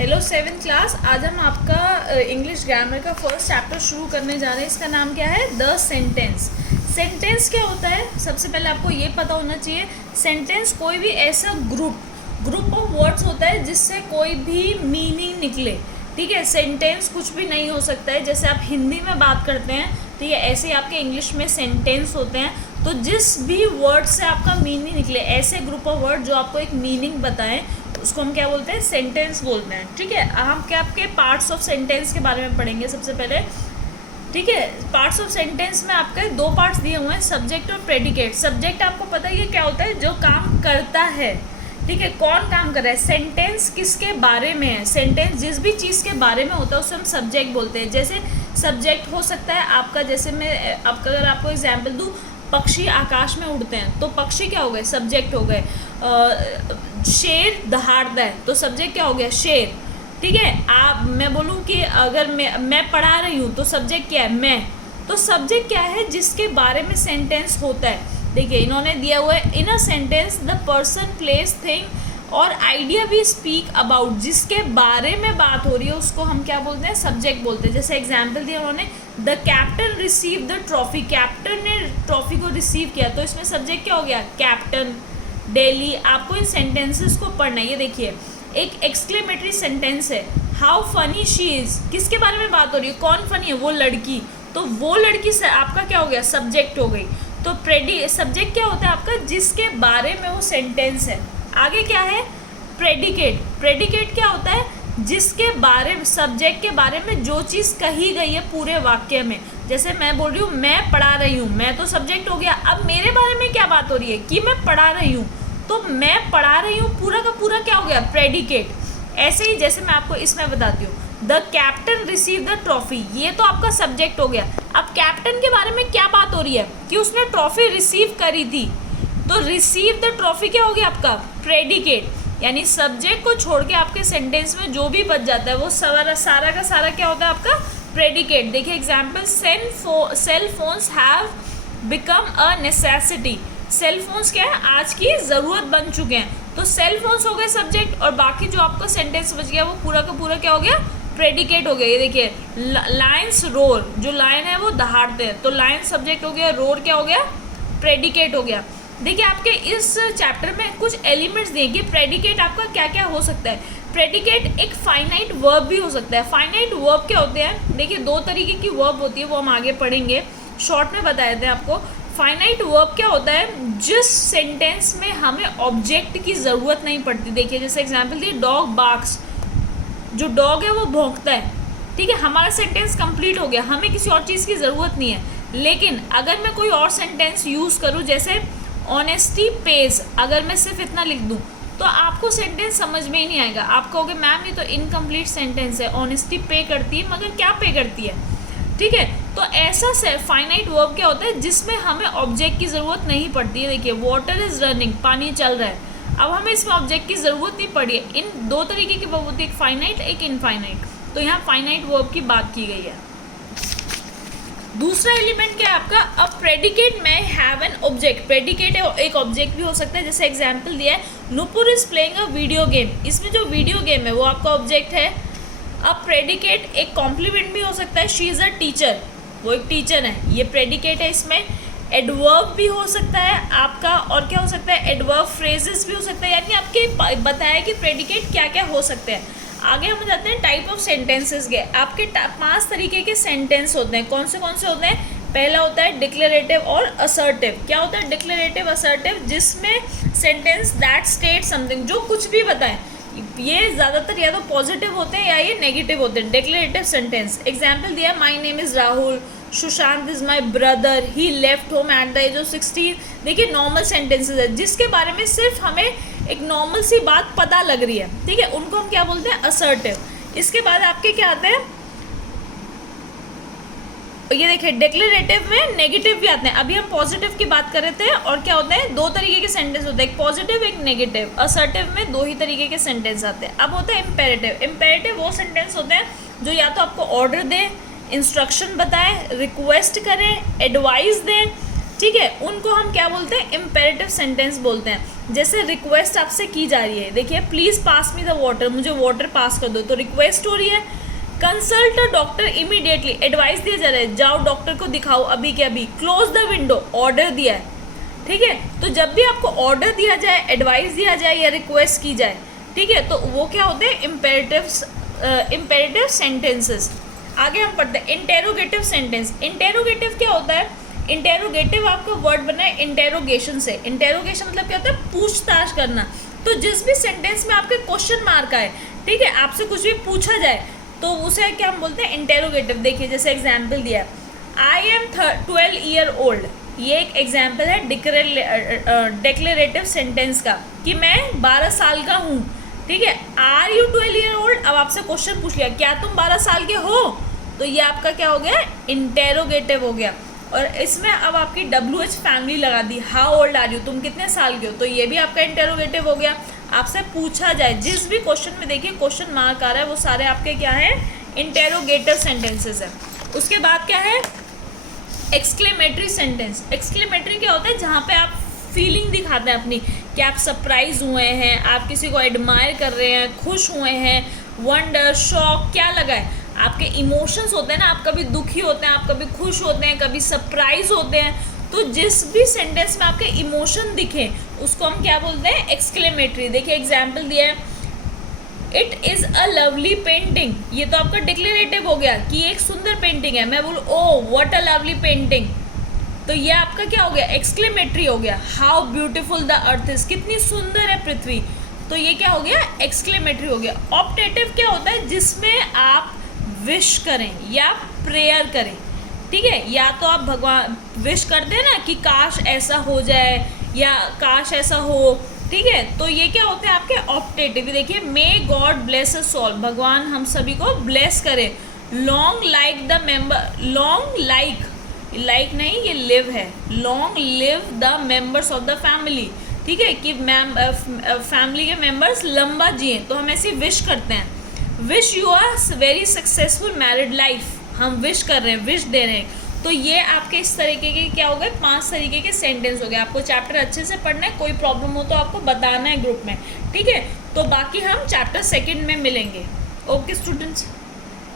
Hello seventh class. आज हम आपका इंग्लिश ग्रामर का फर्स्ट चैप्टर शुरू करने जा रहे हैं। इसका नाम क्या है? The sentence. सेंटेंस क्या होता है? सबसे पहले आपको ये पता होना चाहिए, सेंटेंस कोई भी ऐसा ग्रुप ऑफ वर्ड्स होता है जिससे कोई भी मीनिंग निकले। ठीक है, सेंटेंस कुछ भी नहीं हो सकता है। जैसे आप हिंदी में बात करते हैं तो ये ऐसे ही आपके इंग्लिश में सेंटेंस होते हैं। तो जिस भी वर्ड से आपका मीनिंग निकले, ऐसे ग्रुप ऑफ वर्ड जो आपको एक मीनिंग बताएं, उसको हम क्या बोलते हैं? सेंटेंस बोलते हैं। ठीक है, हम क्या आपके पार्ट्स ऑफ सेंटेंस के बारे में पढ़ेंगे सबसे पहले। ठीक है, पार्ट्स ऑफ सेंटेंस में आपके दो पार्ट्स दिए हुए हैं, सब्जेक्ट और प्रेडिकेट। सब्जेक्ट आपको पता ही है क्या होता है? जो काम करता है। ठीक है, कौन काम कर रहा है? सेंटेंस किसके बारे में है? सेंटेंस जिस भी चीज़ के बारे में होता है उसे हम सब्जेक्ट बोलते हैं। जैसे सब्जेक्ट हो सकता है आपका, जैसे मैं आपका अगर आपको एग्जाम्पल दूँ, पक्षी आकाश में उड़ते हैं तो पक्षी क्या हो गए? सब्जेक्ट हो गए। शेर दहाड़ता है तो सब्जेक्ट क्या हो गया? शेर। ठीक है, मैं बोलूँ कि अगर मैं पढ़ा रही हूँ तो सब्जेक्ट क्या है? मैं। तो सब्जेक्ट क्या है? जिसके बारे में सेंटेंस होता है। देखिए इन्होंने दिया हुआ है, in a sentence the person place thing और आइडिया वी स्पीक अबाउट। जिसके बारे में बात हो रही है उसको हम क्या बोलते हैं? सब्जेक्ट बोलते हैं। जैसे एग्जाम्पल दिया उन्होंने, the captain receive the trophy. Captain ने ट्रॉफी को रिसीव किया तो इसमें सब्जेक्ट क्या हो गया? कैप्टन। डेली आपको इन सेंटेंसेस को पढ़ना है। ये देखिए एक एक्सक्लेमेटरी सेंटेंस है, हाउ फनी शी इज। किसके बारे में बात हो रही है? कौन फनी है? वो लड़की। तो वो लड़की से आपका क्या हो गया? सब्जेक्ट हो गई। तो सब्जेक्ट क्या होता है आपका? जिसके बारे में वो सेंटेंस है। आगे क्या है? प्रेडिकेट। प्रेडिकेट क्या होता है? जिसके बारे में, सब्जेक्ट के बारे में जो चीज़ कही गई है पूरे वाक्य में। जैसे मैं बोल रही हूँ मैं पढ़ा रही हूँ, मैं तो सब्जेक्ट हो गया। अब मेरे बारे में क्या बात हो रही है? कि मैं पढ़ा रही हूँ, तो मैं पढ़ा रही हूँ पूरा का पूरा क्या हो गया? प्रेडिकेट। ऐसे ही जैसे मैं आपको इसमें बताती हूँ, the captain receive the trophy, ये तो आपका सब्जेक्ट हो गया। अब कैप्टन के बारे में क्या बात हो रही है? कि उसने ट्रॉफी रिसीव करी थी, तो रिसीव द ट्रॉफी क्या हो गया आपका? प्रेडिकेट। यानी सब्जेक्ट को छोड़ के आपके सेंटेंस में जो भी बच जाता है वो सारा का सारा क्या होता है आपका? प्रेडिकेट। देखिए example, cell phones have become a necessity. Cell phones क्या है? आज की ज़रूरत बन चुके हैं। तो सेल फोन्स हो गए सब्जेक्ट, और बाकी जो आपका सेंटेंस बच गया वो पूरा का पूरा क्या हो गया? प्रेडिकेट हो गया। ये देखिए लायंस रोर, जो लायन है वो दहाड़ते हैं, तो लायन सब्जेक्ट हो गया, रोर क्या हो गया? प्रेडिकेट हो गया। देखिए आपके इस चैप्टर में कुछ एलिमेंट्स दिए कि प्रेडिकेट आपका क्या क्या हो सकता है। प्रेडिकेट एक फाइनाइट वर्ब भी हो सकता है। फाइनाइट वर्ब क्या होते हैं? देखिए दो तरीके की वर्ब होती है, वो हम आगे पढ़ेंगे, शॉर्ट में बताए थे आपको। फाइनाइट वर्ब क्या होता है? जिस सेंटेंस में हमें ऑब्जेक्ट की ज़रूरत नहीं पड़ती। देखिए जैसे एग्जाम्पल दिए, डॉग बार्क्स, जो डॉग है वो भौंकता है। ठीक है, हमारा सेंटेंस कंप्लीट हो गया, हमें किसी और चीज़ की ज़रूरत नहीं है। लेकिन अगर मैं कोई और सेंटेंस यूज़ करूँ, जैसे ऑनेस्टी पेज, अगर मैं सिर्फ इतना लिख दूँ तो आपको सेंटेंस समझ में ही नहीं आएगा। आप कहोगे मैम ये तो इनकम्प्लीट सेंटेंस है, ऑनेस्टी पे करती है, मगर क्या पे करती है? ठीक है, तो ऐसा फाइनाइट वर्ब क्या होता है? जिसमें हमें ऑब्जेक्ट की ज़रूरत नहीं पड़ती है। देखिए वाटर इज़ रनिंग, पानी चल रहा है, अब हमें इसमें ऑब्जेक्ट की ज़रूरत नहीं पड़ी है। इन दो तरीके की वर्ब होती है, एक फाइनाइट एक इनफाइनाइट। तो यहाँ फाइनाइट वर्ब की बात की गई है। दूसरा एलिमेंट क्या है आपका? अब प्रेडिकेट में हैव एन ऑब्जेक्ट। प्रेडिकेट एक ऑब्जेक्ट भी हो सकता है। जैसे एग्जाम्पल दिया है, Nupur is playing a video game, इसमें जो वीडियो गेम है वो आपका ऑब्जेक्ट है। अब प्रेडिकेट एक कॉम्प्लीमेंट भी हो सकता है, शी इज़ अ टीचर, वो एक टीचर है, ये प्रेडिकेट है। इसमें एडवर्ब भी हो सकता है आपका, और क्या हो सकता है? एडवर्ब फ्रेजेस भी हो सकता है। यानी आपके बताया कि प्रेडिकेट क्या क्या हो सकते हैं। आगे हम जाते हैं टाइप ऑफ सेंटेंसेस के। आपके 5 तरीके के सेंटेंस होते हैं। कौन से होते हैं? पहला होता है डिक्लेरेटिव और असर्टिव। क्या होता है डिक्लेरेटिव असर्टिव? जिसमें सेंटेंस दैट स्टेट समथिंग, जो कुछ भी बताएं। ये ज़्यादातर या तो पॉजिटिव होते हैं या ये नेगेटिव होते हैं। डिक्लेरेटिव सेंटेंस, एग्जाम्पल दिया, my name is Rahul, Sushant is my brother, he left home at the age of 16। देखिए नॉर्मल सेंटेंसेस है, जिसके बारे में सिर्फ हमें एक नॉर्मल सी बात पता लग रही है। ठीक है, उनको हम क्या बोलते हैं? असर्टिव। इसके बाद आपके क्या आते हैं? ये देखिए डिक्लेरेटिव में नेगेटिव भी आते हैं। अभी हम पॉजिटिव की बात कर रहे थे, और क्या होते हैं? दो तरीके के सेंटेंस होते हैं, एक पॉजिटिव एक नेगेटिव। असर्टिव में दो ही तरीके के सेंटेंस आते हैं। अब होता है इम्पेरेटिव। इम्पेरेटिव वो सेंटेंस होते हैं जो या तो आपको ऑर्डर दें, इंस्ट्रक्शन बताएं, रिक्वेस्ट करें, एडवाइस दें, ठीक है, उनको हम क्या बोलते हैं, इम्पेरेटिव सेंटेंस बोलते हैं। जैसे रिक्वेस्ट आपसे की जा रही है, देखिए please pass me the water, मुझे वाटर पास कर दो, तो रिक्वेस्ट हो रही है। Consult a doctor immediately, advice दिया जा रहा है, जाओ डॉक्टर को दिखाओ अभी के अभी। क्लोज द विंडो, ऑर्डर दिया है, ठीक है। तो जब भी आपको ऑर्डर दिया जाए, एडवाइस दिया जाए या रिक्वेस्ट की जाए, ठीक है, तो वो क्या होते हैं, इम्पेरेटिव सेंटेंसेस। आगे हम पढ़ते हैं इंटेरोगेटिव सेंटेंस। इंटेरोगेटिव क्या होता है, इंटेरोगेटिव आपका वर्ड बना है इंटेरोगेशन से। इंटेरोगेशन मतलब क्या होता है, पूछताछ करना। तो जिस भी सेंटेंस में आपके क्वेश्चन मार्क आए, ठीक है, आपसे कुछ भी पूछा जाए, तो उसे क्या हम बोलते हैं, इंटेरोगेटिव। देखिए जैसे एग्जाम्पल दिया है, आई एम 12 ईयर ओल्ड, ये एक एग्जाम्पल है डिक्लेरेटिव सेंटेंस का, कि मैं 12 साल का हूँ, ठीक है। आर यू 12 ईयर ओल्ड, अब आपसे क्वेश्चन पूछ लिया, क्या तुम 12 साल के हो, तो ये आपका क्या हो गया, इंटेरोगेटिव हो गया। और इसमें अब आपकी WH फैमिली लगा दी, हाउ ओल्ड आर यू, तुम कितने साल के हो, तो ये भी आपका इंटेरोगेटिव हो गया। आपसे पूछा जाए, जिस भी क्वेश्चन में देखिए क्वेश्चन मार्क आ रहा है, वो सारे आपके क्या है, इंटेरोगेटिव सेंटेंसेस है। उसके बाद क्या है, एक्सक्लेमेटरी सेंटेंस। एक्सक्लेमेटरी क्या होता है, जहाँ पे आप फीलिंग दिखाते हैं अपनी, कि आप सरप्राइज हुए हैं, आप किसी को एडमायर कर रहे हैं, खुश हुए हैं, वंडर, शॉक, क्या लगा है, आपके इमोशंस होते हैं ना, आप कभी दुखी होते हैं, आप कभी खुश होते हैं, कभी सरप्राइज होते हैं। तो जिस भी सेंटेंस में आपके इमोशन दिखे, उसको हम क्या बोलते हैं, एक्सक्लेमेटरी। देखिए एग्जाम्पल दिया है, it is a lovely painting, ये तो आपका डिक्लेरेटिव हो गया कि एक सुंदर पेंटिंग है। मैं बोलूँ oh what a lovely painting, तो ये आपका क्या हो गया, एक्सक्लेमेटरी हो गया। How beautiful the earth is, कितनी सुंदर है पृथ्वी, तो ये क्या हो गया, एक्सक्लेमेटरी हो गया। ऑप्टेटिव क्या होता है, जिसमें आप विश करें या प्रेयर करें, ठीक है, या तो आप भगवान विश करते हैं ना कि काश ऐसा हो जाए या काश ऐसा हो, ठीक है, तो ये क्या होते हैं आपके ऑप्टेटिव। देखिए may God bless us all, भगवान हम सभी को ब्लेस करे। Long like the member, long like नहीं, ये लिव है, long live the members of the family, ठीक है, कि फैमिली के मेंबर्स लंबा जिए, तो हम ऐसी विश करते हैं। Wish you are very successful married life, हम विश कर रहे हैं, विश दे रहे हैं। तो ये आपके इस तरीके के क्या हो गए, 5 तरीके के सेंटेंस हो गए। आपको चैप्टर अच्छे से पढ़ना है, कोई प्रॉब्लम हो तो आपको बताना है ग्रुप में, ठीक है। तो बाकी हम चैप्टर 2 में मिलेंगे। Okay students.